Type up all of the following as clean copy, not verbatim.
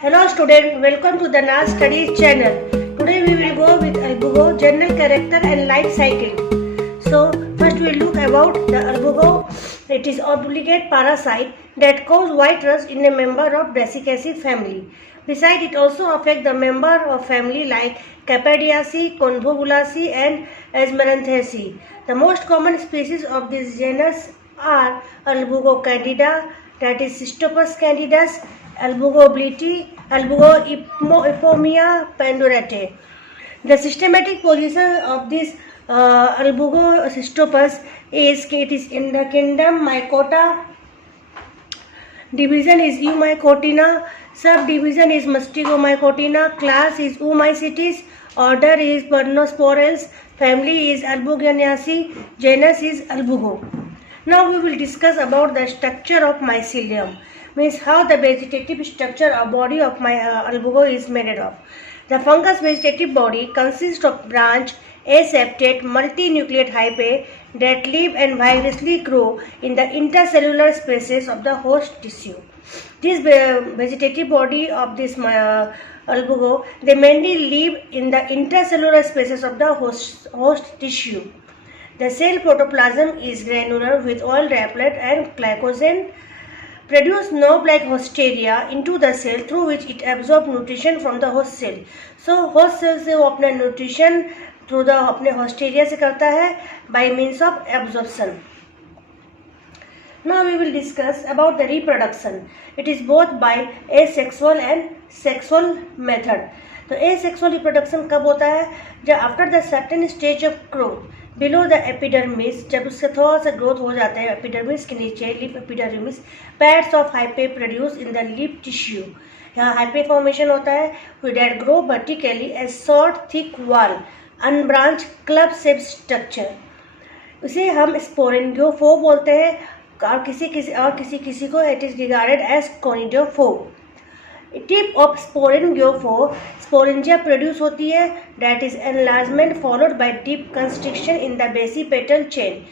Hello student, welcome to the NAS Studies channel. Today we will go with albugo, general character and life cycle. So first we will look about the albugo. It is obligate parasite that cause white rust in a member of Brassicaceae family. Besides, it also affects the member of family like Capadiaceae, Convolvulaceae and Asmaranthaceae. The most common species of this genus are Albugo candida, that is Cystopus candidus, Albugo bliti, Albugo ipomia pandurate. The systematic position of this Albugo cystopus is it is in the kingdom Mycota. Division is Eumycotina. Subdivision is Mastigomycotina. Class is Oomycetes. Order is Pernosporales. Family is Albuginiaceae. Genus is Albugo. Now we will discuss about the structure of mycelium. Means how the vegetative structure or body of my albugo is made of. The fungus vegetative body consists of branch, aseptate, multinucleate hyphae that live and vigorously grow in the intercellular spaces of the host tissue. This vegetative body of this albugo, they mainly live in the intercellular spaces of the host tissue. The cell protoplasm is granular with oil droplet and glycogen produce nerve like hosteria into the cell through which it absorbs nutrition from the host cell. So host cell से वो अपना nutrition through the अपने hosteria से करता है by means of absorption. Now we will discuss about the reproduction. It is both by asexual and sexual method. तो asexual reproduction कब होता है? जब after the certain stage of growth below the epidermis, जब उससे थोड़ा सा ग्रोथ हो जाता है एपिडर्मिस के नीचे lip epidermis, pads of hyphae produce in the lip tissue. यहाँ हाइपे फॉर्मेशन होता है that grow vertically as short thick wall unbranch club shape structure. उसे हम स्पोरेंजियोफोर बोलते हैं और किसी को it is regarded as conidiophore. Tip of sporangiophore sporangia produce होती है that is enlargement followed by deep constriction in the basipetal chain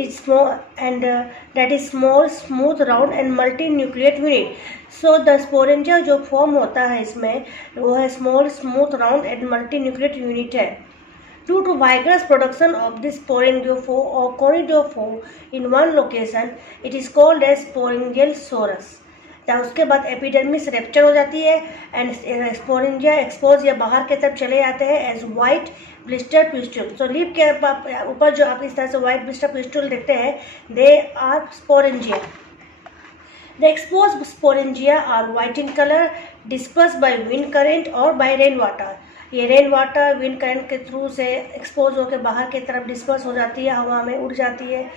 is small and that is small smooth round and multi nucleate unit. So the sporangia जो form होता है इसमें वो है small smooth round and multi nucleate unit है. Due to vigorous production of this sporangiophore or conidiophore in one location, it is called as sporangial sorus. उसके बाद epidermis rupture हो जाती है एंड स्पोरेंजिया एक्सपोज या बाहर की तरफ चले जाते हैं एज वाइट ब्लिस्टर प्यूस्टुल. सो लीफ के ऊपर जो आप इस तरह से वाइट ब्लिस्टर प्यूस्टुल देखते हैं they are sporangia. The expose sporangia are white in colour disperse by wind current और बाय रेन वाटर. ये रेन वाटर विंड करंट के थ्रू से एक्सपोज होकर बाहर की तरफ डिस्पर्स हो जाती है, हवा में उड़ जाती है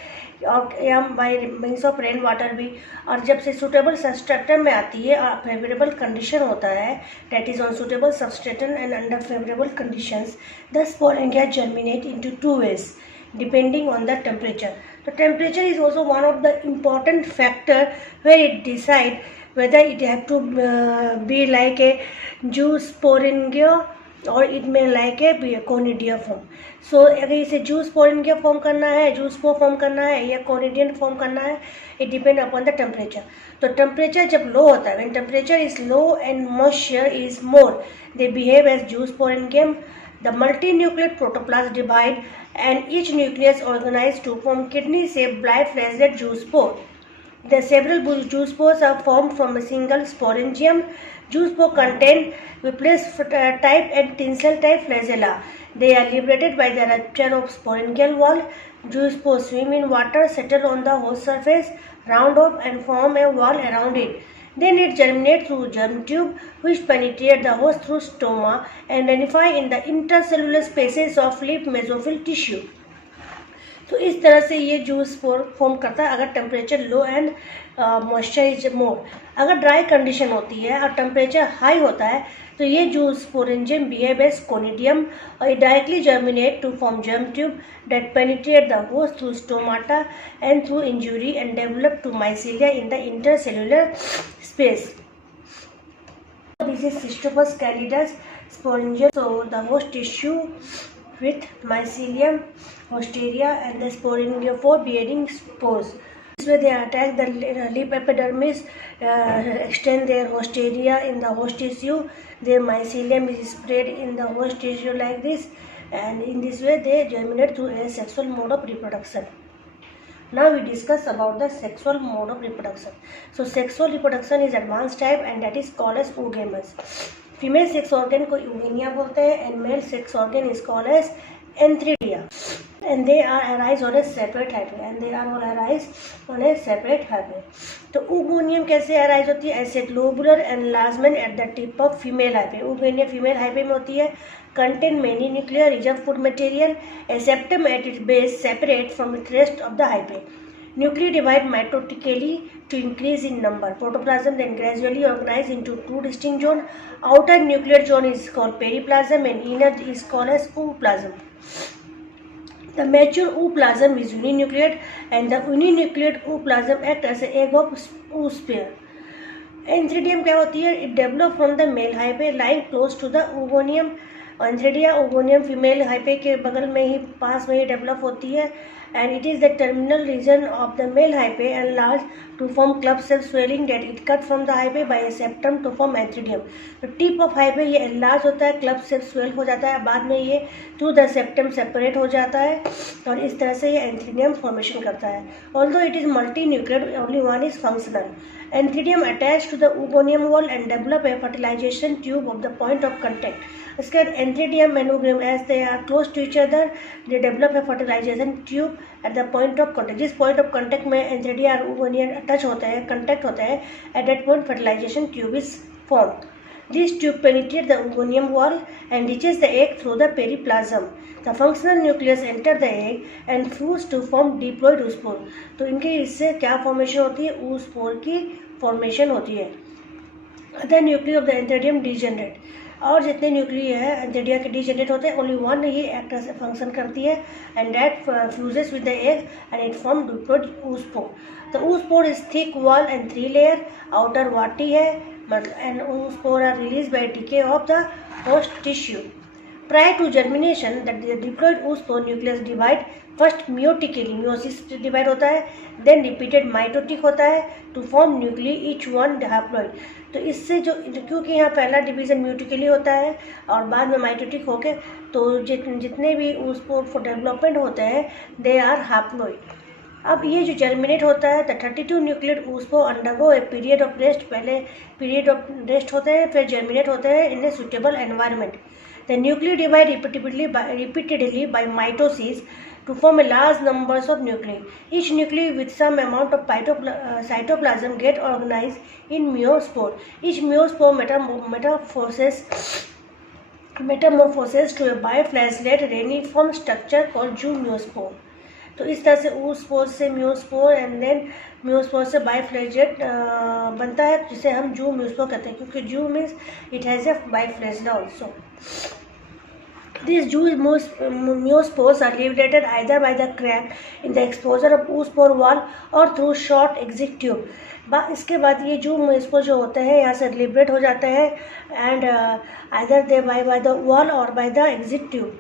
और या bye means of rain water भी. और जब से सूटेबल सबस्ट्रेटम में आती है और फेवरेबल कंडीशन होता है that is on suitable substratum and under favourable conditions the sporangia germinate into two ways depending on the temperature. तो temperature is also one of the important factor where it decide whether it have to be like a zoosporangia or it may like a conidia form. So अगर इसे zoosporangia form करना है, zoospore form करना है या conidian form करना है, it depend upon the temperature. तो टेम्परेचर जब लो होता है when temperature is low and moisture is more they behave as zoosporangium. The multinucleate protoplasm divide and each nucleus organized to form kidney shaped bifurcated zoospore. The several zoospores are formed from a single sporangium. Zoospore contain Whipple's type and tinsel type flagella. They are liberated by the rupture of sporangial wall. Zoospores swim in water, settle on the host surface, round off and form a wall around it. Then it germinates through germ tube which penetrate the host through stoma and identify in the intercellular spaces of lip mesophyll tissue. तो इस तरह से ये juice form करता है अगर temperature low and moisture is more. अगर dry condition होती है और टेम्परेचर हाई होता है तो ये जूस स्पोरेंजियम बिहेव एज कोनिडियम और it directly germinate to form germ tube that penetrate the host through stomata and through injury and develop to mycelia in the intercellular space. This is Cystopus candidus sporangium. So the host tissue with mycelium, hosteria and the sporangiophore bearing spores. This way they attack the lip epidermis, extend their host area in the host tissue. Their mycelium is spread in the host tissue like this, and in this way they germinate through a sexual mode of reproduction. Now we discuss about the sexual mode of reproduction. So sexual reproduction is advanced type and that is called as oogamous. Female sex organ को eugenia बोलते हैं and male sex organ is called as antheridia. And they are arise on a separate hyphae and they are all arise on a separate hyphae. तो oogonia कैसे arise होती है? ऐसे globular enlargement at the tip of female hyphae. oogonia female hyphae में होती है. Contain many nuclear reserve food material. A septum at its base separate from the rest of the hyphae. Nuclei divide mitotically to increase in number. Protoplasm then gradually organize into two distinct zones. Outer nuclear zone is called periplasm and inner is called as ooplasm. The mature ooplasm is uninucleate and the uninucleate ooplasm act as an egg of oosphere. Antheridium क्या होती है? It develop from the male hyphae lying close to the oogonium. Antheridia oogonium female hyphae के बगल में ही पास में ही develop होती है and it is the terminal region of the male hyphae and large to form club cell swelling that it cut from the hyphae by a septum to form antheridium. तो tip of हाइपे ये enlarge होता है, club cell swell हो जाता है, बाद में ये थ्रू द सेप्टम सेपरेट हो जाता है और इस तरह से ये एंथ्रेडियम फॉर्मेशन करता है. Although it is multi nucleoid only one is functional. Antheridium attached to the oogonium wall and develop a fertilization tube of the point of contact. इसके बाद Antheridium and oogonium as they are close to each other, they develop a fertilization tube at the point of contact. जिस point of contact में Antheridia और oogonium touch होते हैं, contact होते हैं, at that point fertilization tube is formed. This tube penetrates the oogonium wall and reaches the egg through the periplasm. The functional nucleus enter the egg and fuse to form diploid oospore. तो इनके इससे क्या formation होती है? oospore की formation होती है. Other nuclei of the Antheridium degenerate. और जितने न्यूक्लिय है एंथेरिडिया के डिजेनरेट होते हैं, ओनली वन ही एक्ट एज फंक्शन करती है and that fuses with the egg and it form diploid oospore. The oospore is thick wall and 3 layer. Outer वाटी है and oospore are released by decay of the host tissue. Prior to germination, the diploid oospore nucleus divide. First meiotically, meiosis divide होता है, then repeated mitotic होता है to form nuclei, each one haploid. तो इससे जो क्योंकि यहाँ पहला डिवीजन म्यूटिकली होता है और बाद में माइटोटिक होके तो जितने भी oospore डेवलपमेंट होते हैं दे आर हैप्लॉइड. अब ये जो जर्मिनेट होता है the 32 nucleate oospore undergo a period of rest. पहले पीरियड ऑफ रेस्ट होते हैं फिर जर्मिनेट होते हैं in a suitable environment. The nuclei divide repeatedly by mitosis to form a large numbers of nuclei. Each nuclei with some amount of cytoplasm get organized in meiospore. Each meiospore metamorphoses to a biflagellate reniform structure called zoomeiospore. तो इस तरह से oospore से meiospore and then meiospore से बाइफ्लैजेलेट बनता है जिसे हम zoomeiospore कहते हैं क्योंकि zoo means it has a biflagella also. These zoomeiospores are liberated either by the crack in the exposure of oospore wall or through short exit tube. इसके बाद ये zoomeiospore जो होते हैं यहाँ से लिबरेट हो जाते हैं and either they by the wall or by the exit tube.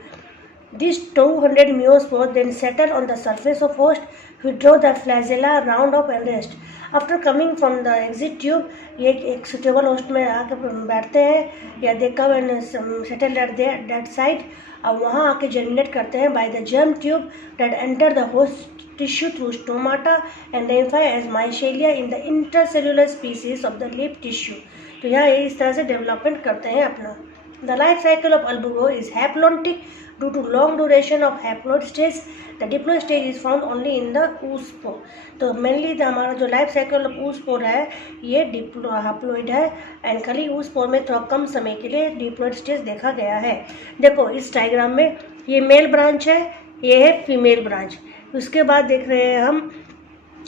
These 200 meiospores then settle on the surface of host, withdraw the flagella round off and rest. After coming from the exit tube, ये एक suitable host में आके बैठते हैं या they come and settle at that site. अब वहाँ आके germinate करते हैं by the germ tube that enter the host tissue through stomata and identify as mycelia in the intercellular species of the lip tissue. तो यहाँ इस तरह से डेवलपमेंट करते हैं अपना. The life cycle of albugo is haplontic due to long duration of haploid stage. The diploid stage is found only in the oospore. तो mainly हमारा जो लाइफ साइकिल ऑफ oospore है ये हैप्लॉइड है एंड खाली oospore में थोड़ा कम समय के लिए डिप्लॉइड स्टेज देखा गया है. देखो इस डायग्राम में ये मेल ब्रांच है, ये है फीमेल ब्रांच. उसके बाद देख रहे हैं हम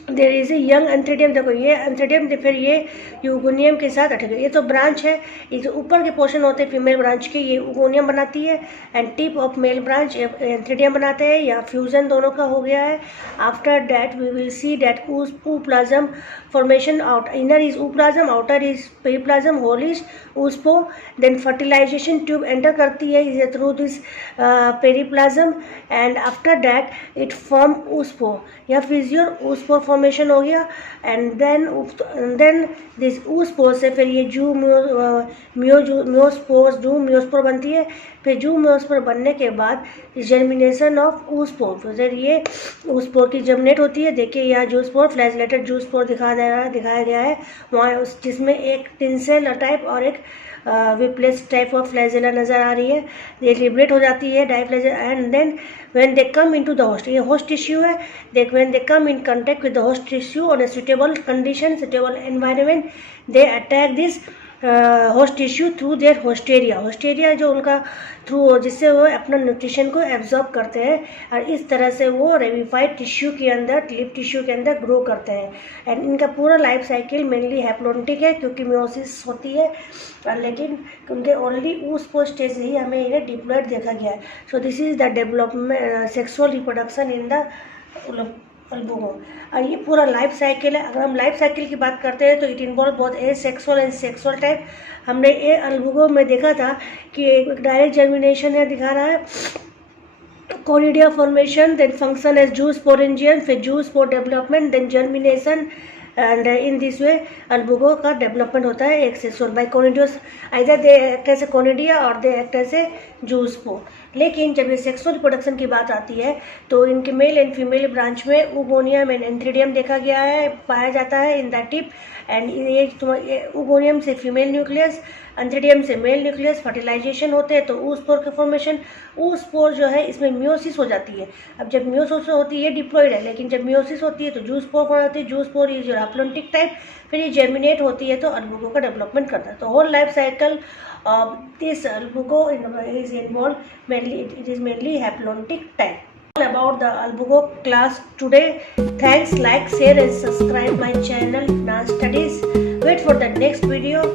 देर इज ए यंग एंथ्रेडियम. देखो ये एंथ्रेडियम फिर ये यूगोनियम के साथ अटैच. ये तो ब्रांच है, ये जो ऊपर के पोर्शन होते हैं फीमेल ब्रांच के ये यूगोनियम बनाती है and tip of male branch antheridium बनाते हैं. या फ्यूजन दोनों का हो गया है. After that we will see that oosplasm formation. out inner is ooplasm, outer is periplasm, whole is oospore. then fertilization tube enter करती है through this periplasm and after that it form oospore या फिजियोर oospore form formation हो गया, and then this oospore से फिर ये म्योस्पोर बनती है। फिर म्योस्पोर बनने के बाद जर्मिनेशन ऑफ oospore, फिर ये oospore की जर्मिनेट होती है। देखिए यहाँ जूस्पोर, फ्लैजिलेटेड जूस्पोर दिखाया गया है वहाँ, जिसमें एक टिंसेल टाइप और एक विप्लेस टाइप ऑफ फ्लैजिला नज़र आ रही है। ये लिबरेट हो जाती है biflagella, and then when they come into the host, ये होस्ट टिश्यू है, when they come in contact with the host tissue on a suitable condition, suitable environment, they attack this host tissue through their haustoria जो उनका through, जिससे वो अपना nutrition को absorb करते हैं, और इस तरह से वो रेविफाइड टिश्यू के अंदर, लिप टिश्यू के अंदर ग्रो करते हैं। एंड इनका पूरा लाइफ साइकिल मेनली हैप्लोन्टिक है, क्योंकि मियोसिस होती है, लेकिन उनके ओनली oospore स्टेज से ही हमें इन्हें डिप्लॉयड देखा गया है। So this is the development sexual reproduction in the Albugo. और ये पूरा लाइफ साइकिल है। अगर हम लाइफ साइकिल की बात करते हैं तो इट इन्वॉल्व बहुत एसेक्सुअल एंड सेक्सुअल टाइप। हमने ए अल्बुगो में देखा था कि एक डायरेक्ट जर्मिनेशन है, दिखा रहा है conidia formation, then function as zoosporangium, फिर zoospore development, then germination, and in this way Albugo का डेवलपमेंट होता है asexual by conidias, either they act as a conidia or they act as a zoospore. लेकिन जब ये sexual reproduction की बात आती है तो इनके मेल एंड फीमेल ब्रांच में ओगोनियम एंड एंथ्रीडियम देखा गया है, पाया जाता है इन द टिप, एंड ये ओगोनियम से फीमेल न्यूक्लियस, एंथ्रीडियम से मेल न्यूक्लियस, फर्टिलाइजेशन होते हैं तो oospore के फॉर्मेशन। oospore जो है इसमें मियोसिस हो जाती है। अब जब मियोसिस होती है डिप्लॉयड है, लेकिन जब मियोसिस होती है तो जूस्पोर फॉर्म होती है। जूस्पोर इज हैप्लोन्टिक टाइप, फिर ये जर्मिनेट होती है तो अल्बुगो का डेवलपमेंट करता है। तो whole life cycle of this albugo is involved mainly, it is mainly haplontic type. All about the albugo class today. Thanks, like, share and subscribe my channel Dance Studies. Wait for the next video.